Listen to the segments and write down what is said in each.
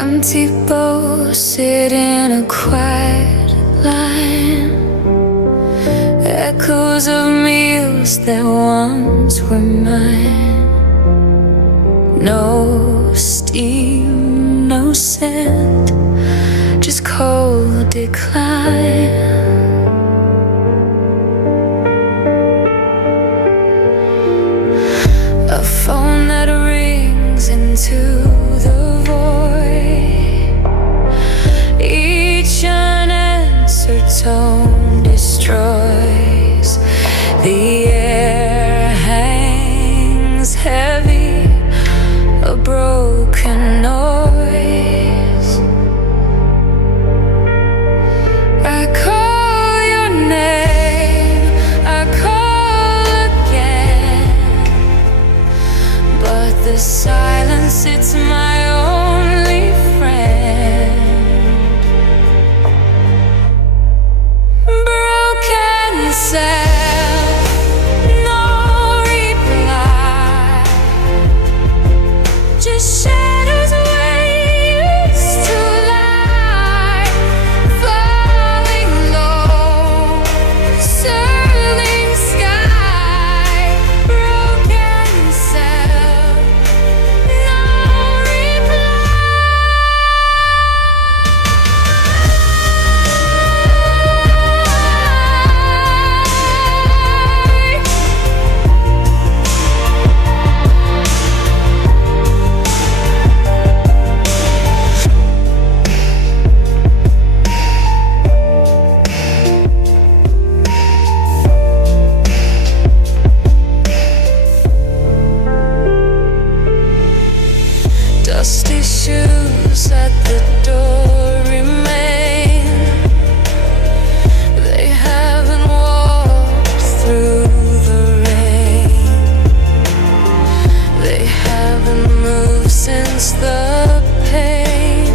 Empty bowl sit in a quiet line. Echoes of meals that once were mine. No steam, no scent, just cold decline. A phone that rings into the void. Each unanswered tone destroys. The air hangs heavy, a broken noise. I call your name, I call again, but the silence, it's my only friend. Broken cell, no reply, just shadows where you used to lie. Falling low, swirling sky. Broken cell, no reply. Dusty shoes at the door remain. They haven't walked through the rain. They haven't moved since the pain.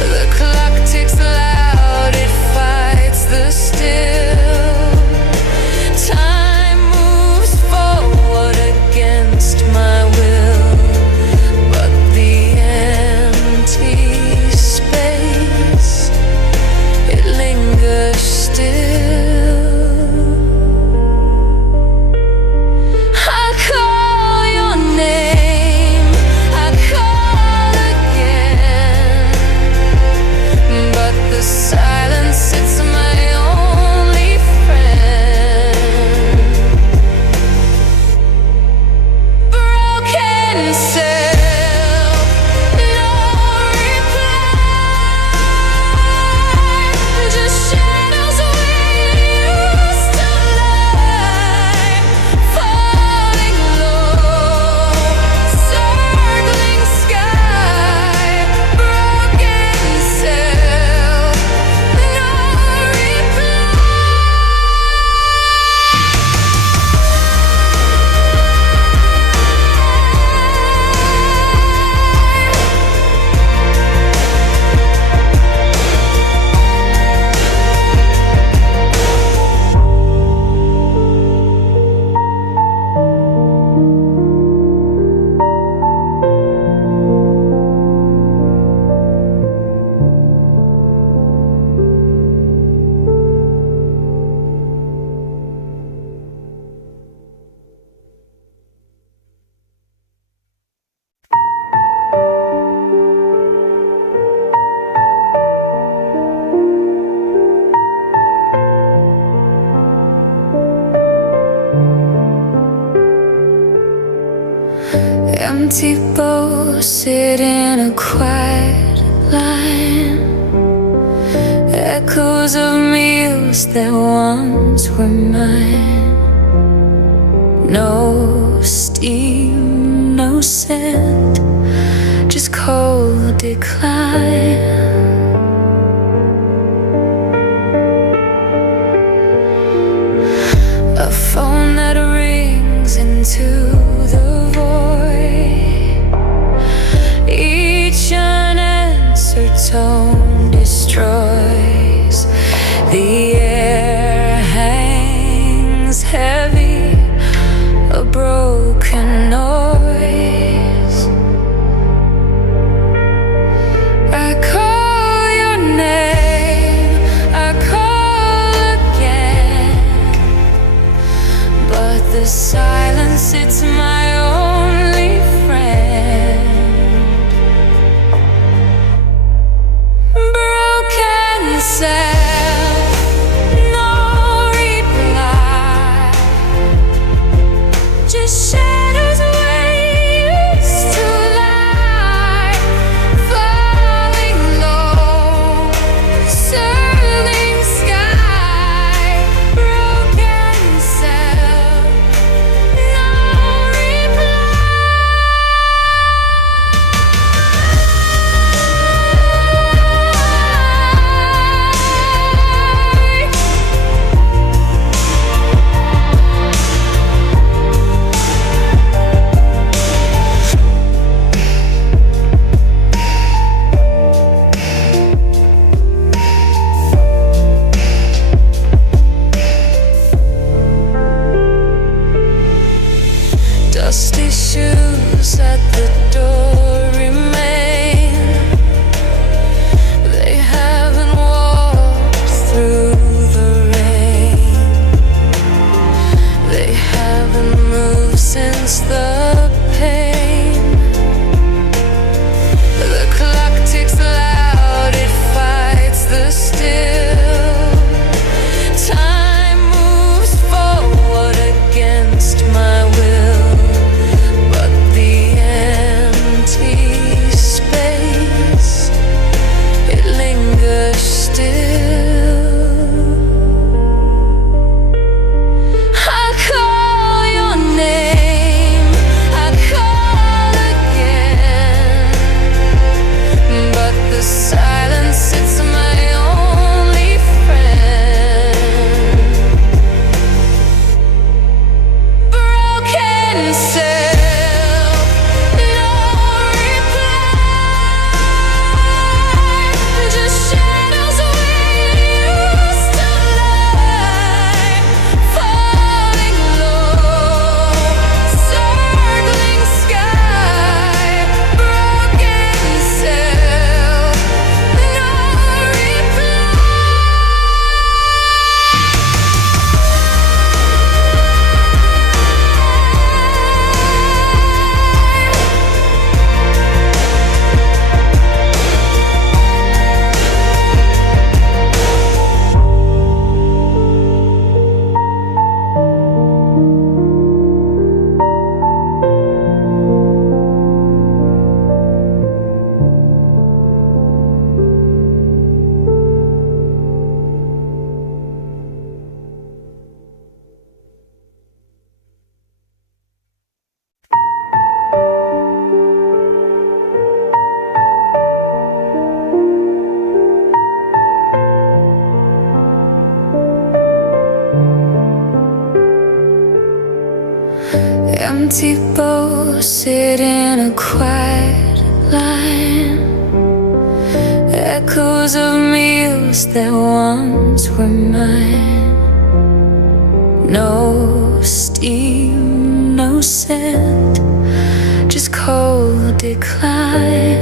The clock ticks loud, it fights the still. Time moves forward against my will, but the empty space, it lingers still. I call your name, I call again, but the silence, it's my only friend. Broken cell, no reply, just shadows where you used to lie. Falling low, circling sky. Broken cell, no reply. Empty bowl sit in a quiet line. Echoes of meals that once were mine. No steam, no scent, just cold decline. A phone that rings into the void. Each unanswered tone destroys. The air hangs heavy, a broken noise. shoes at the door remain. They haven't walked through the rain. They haven't moved since the pain. The clock ticks loud, it fights the still. Time moves forward against my will, but the empty space, it lingers still. I call your name, I call again, but the silence, it's my only friend. Broken cell, no reply, just shadows where you used to lie. Falling low, circling sky. Broken cell, no reply. Empty bowl sit in a quiet line. Echoes of meals that once were mine. No steam, no scent, just cold decline.